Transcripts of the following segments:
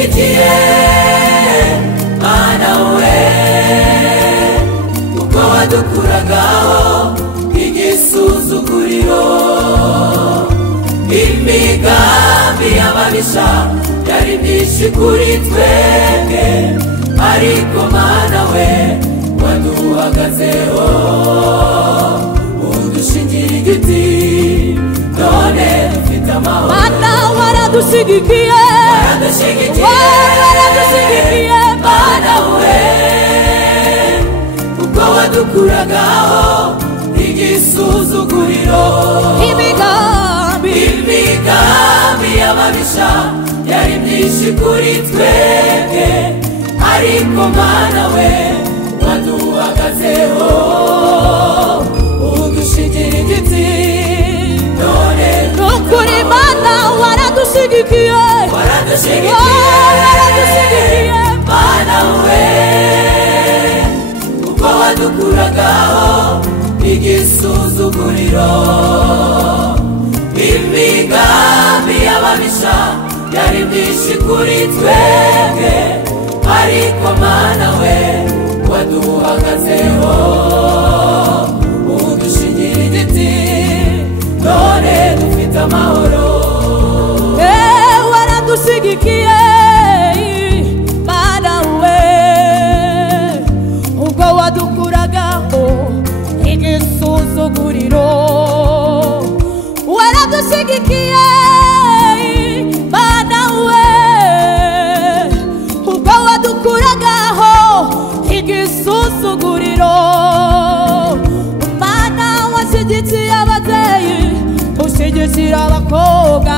wadushigikiye Mana we uko wadukuragaho igisuzuguriro imigambi y'ababisha yari myinshi kuri twebwe ariko Mana we waduhagazeho udushingira igiti none dufite amahoro Mana waradusigikiye Mana we uko wadukuragaho igisuzuguriro imigambi y'ababisha yari myinshi kuri twebwe ariko Mana we waduhagazeho udushingira igiti none nukuri Mana waradusigikiye Mana we uko wadukuragaho igisuzuguriro imigambi y'ababisha yari myinshi kuri twebwe ariko Mana we waduhagazeho udushingira igiti none dufite amahoro waradusigikiye Mana we ubwo wadukuragaho igisuzuguriro waradusigikiye Mana we ubwo wadukuragaho igisuzuguriro Mana washyigikiye ababyeyi ushyigikira abakobwa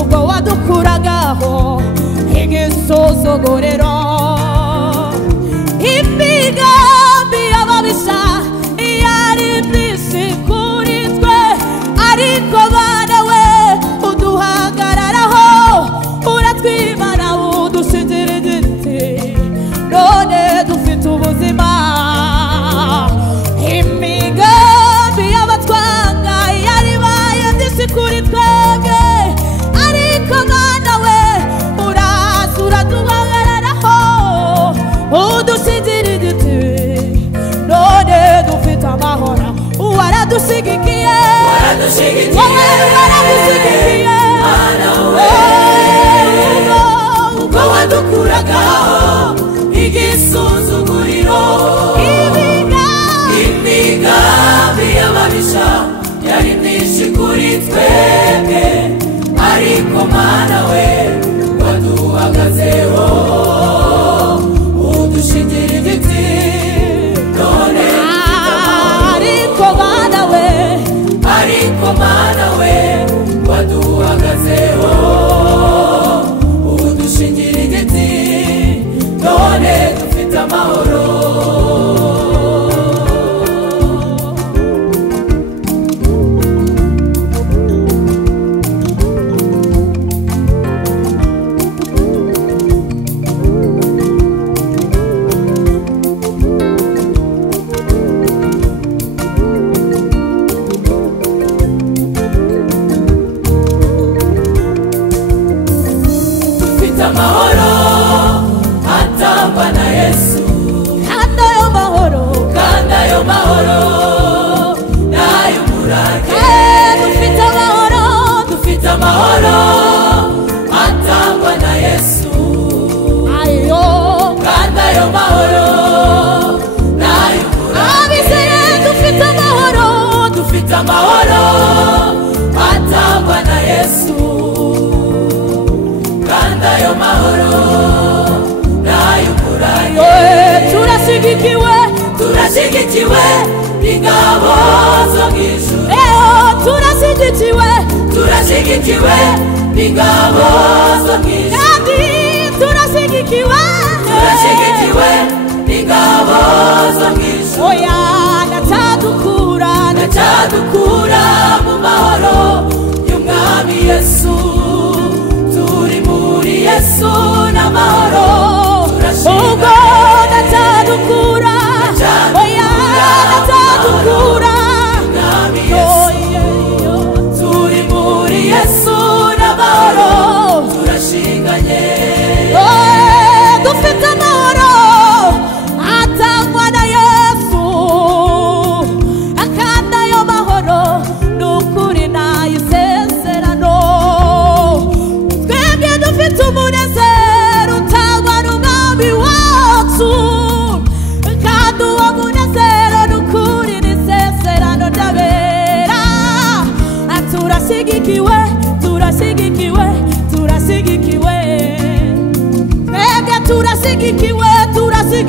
ubwo wadukuragaho igisuzuguriro imigambi y'ababisha yari myinshi kuri twe ariko Mana we uduhagararaho uratwimana udushingira igiti none dufite ubuzima imigambi y'abatwanga yari baye myinshi kuri twebwe ariko Mana we uraza uraduhagararaho udushingira igiti none dufite amahoro waradusigikiye Mana we uko wadukuragaho igisuzuguriro imigambi y'ababisha yari myinshi kuri twebwe ariko Mana we waduhagazeho udushingira igiti none ariko Mana we waduhagazeho udushingira igiti none dufite amahoro amahoro atangwa na Yesu kandi ayo mahoro nayo murage dufite amahoro atangwa na Yesu ayo kandi ayo mahoro nayo murage abizeye dufite amahoro atangwa na Yesu kandi ayo mahoro nayo murage turashyigikiwe ingabo zo mw'ijuru turashyigikiwe ingabo zo mw'ijuru kandi turashyigikiwe ingabo zo mw'ijuru oya ndacyadukura mu mahoro y'umwami Yesu turi muri Yesu n'amahoro ubwo ndacyadukura oya ndacyadukura umwami Yesu turi muri Yesu n'amahoro turashinganye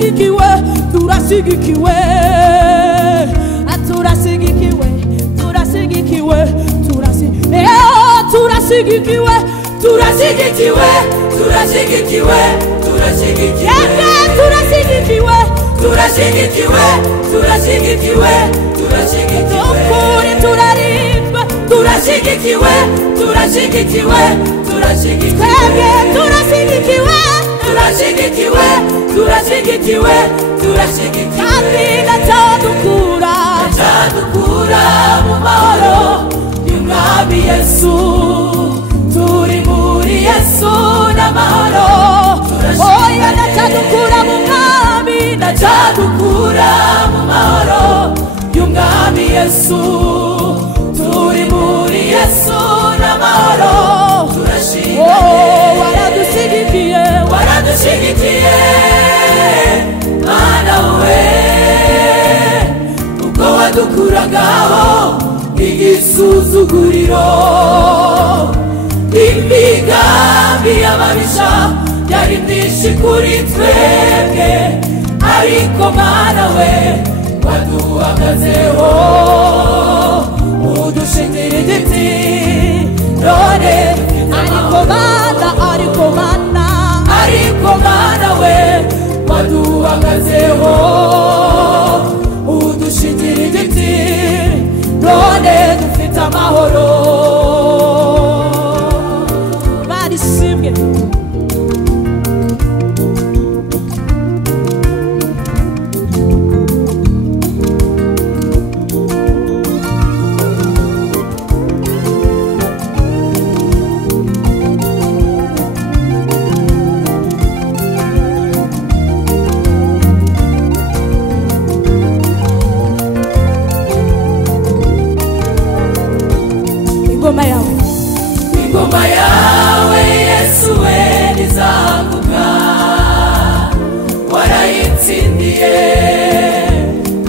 turasigikiwe turasigikiwe turasigikiwe turasigikiwe turasigikiwe turasigikiwe turasigikiwe turasigikiwe turasigikiwe turasigikiwe turasigikiwe turasigikiwe ukuri turarindwa turasigikiwe turasigikiwe turasigikiwe turasigikiwe turasigikiwe turasigikiwe turasigikiwe kandi natadukura mu mahoro y'umwami Yesu turi muri Yesu n'amahoro oya natadukura mu mwami natadukura mu mahoro y'umwami Yesu turi muri Yesu n'amahoro turashimye waradushyigikiye Mana we ubwo wadukuragaho igisuzuguriro imigambi y'ababisha yari myinshi kuri twebwe ariko Mana we waduhagazeho udushingira igiti none ariko Mana we waduhagazeho udushingira igiti none dufite amahoro barishimye ingoma yawe Yesu we nizavuga warayitsindiye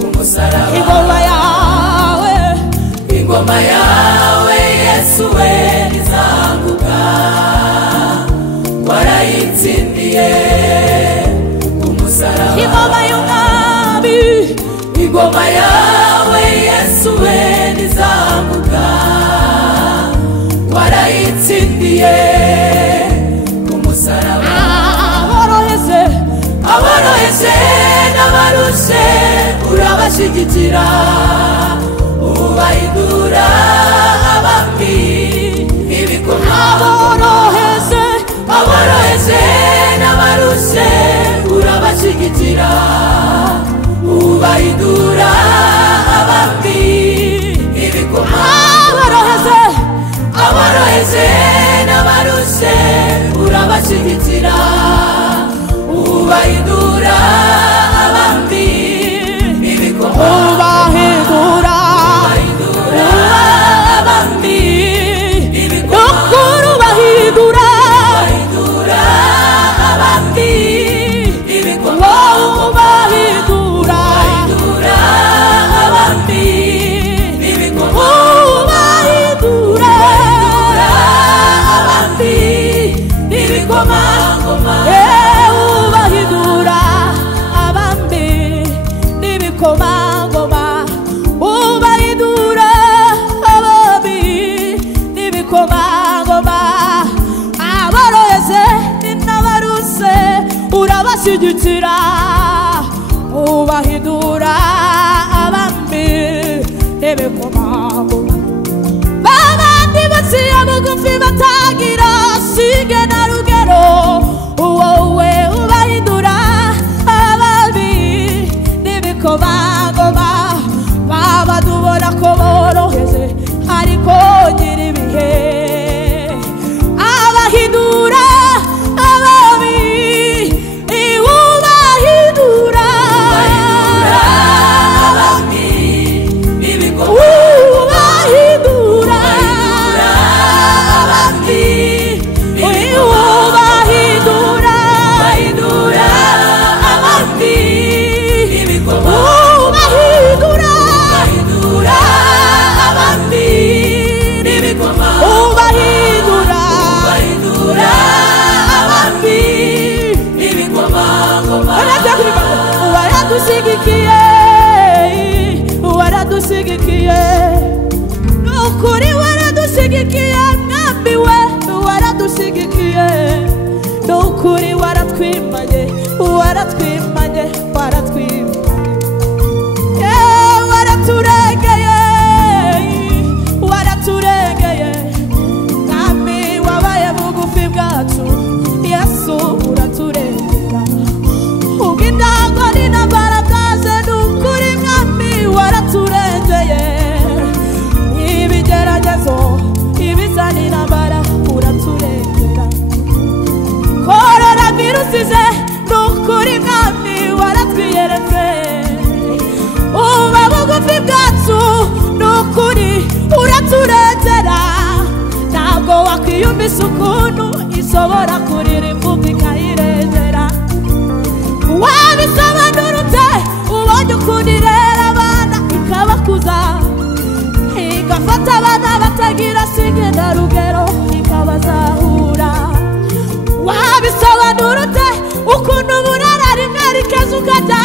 umusaraba ingoma yawe Yesu we nizavuga warayitsindiye umusaraba ingoma yawe Yesu we nizavuga warayitsindiye umusaraba aboroheje n'abarushe urabashyigikira ubahindura abami ibikomangoma aboroheje n'abarushe urabashyigikira ubahindura abami ibikomangoma aboroheje n'abarushe urabashyigikira ubahindura abami ubahindura abami ukuri ubahindura abami ubahindura abami ubahindura abami ibikomangoma igafata abana batagira sigenda rugero ikabazahura. Wabisobanura ute ukuntu burara rimwe rikeza ukajya?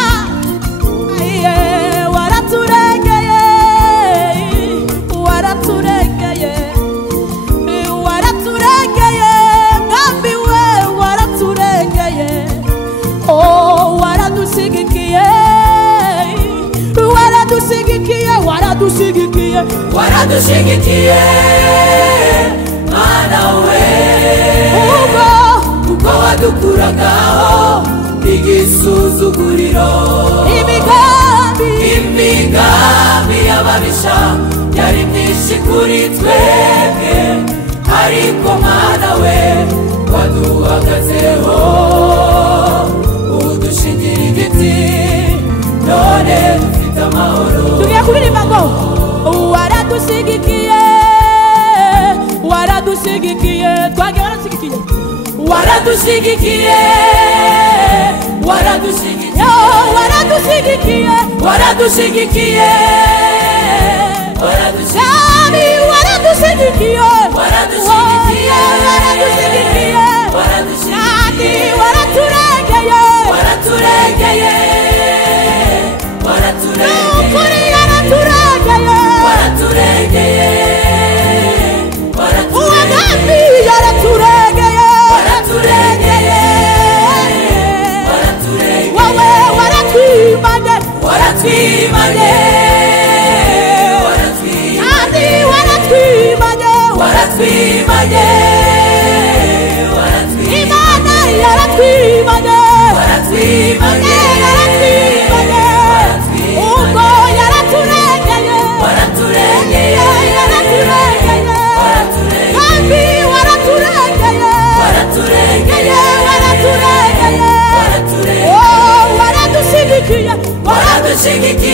Waraturengeye, waraturengeye, waraturengeye, mwami we waraturengeye. Oh, waradusigikiye, waradusigikiye, waradusigikiye, waradusigikiye Mana we uko wadukuragaho igisuzuguriro. Imigambi y'ababisha yari myinshi kuri twebwe, ariko Mana we waduhagazeho udushingira igiti, none dufite amahoro. Tugiye kuririmba ngo waradusigikiye, waradusigikiye, twagiye waradusigikiye, waradusigikiye, waradusigikiye, waradusigikiye, waradusigikiye, waradusigikiye, waradusigikiye, waradusigikiye, waradusigikiye, waraturengeye, waraturengeye, waraturengeye, ukuri yaraturengeye, waraturengeye, uwagambi yaraturengeye, waraturengeye, waraturengeye, wowe waratwimanye, waratwimanye, kandi waratwimanye, waratwimanye, Imana yaratwimanye, waratwimanye, yaratwimanye, ubwo yaraturengeye, waraturengeye, yaraturengeye, kandi waraturengeye, waraturengeye, waraturengeye, waraturengeye, oh, waradusigikiye, waradusigikiye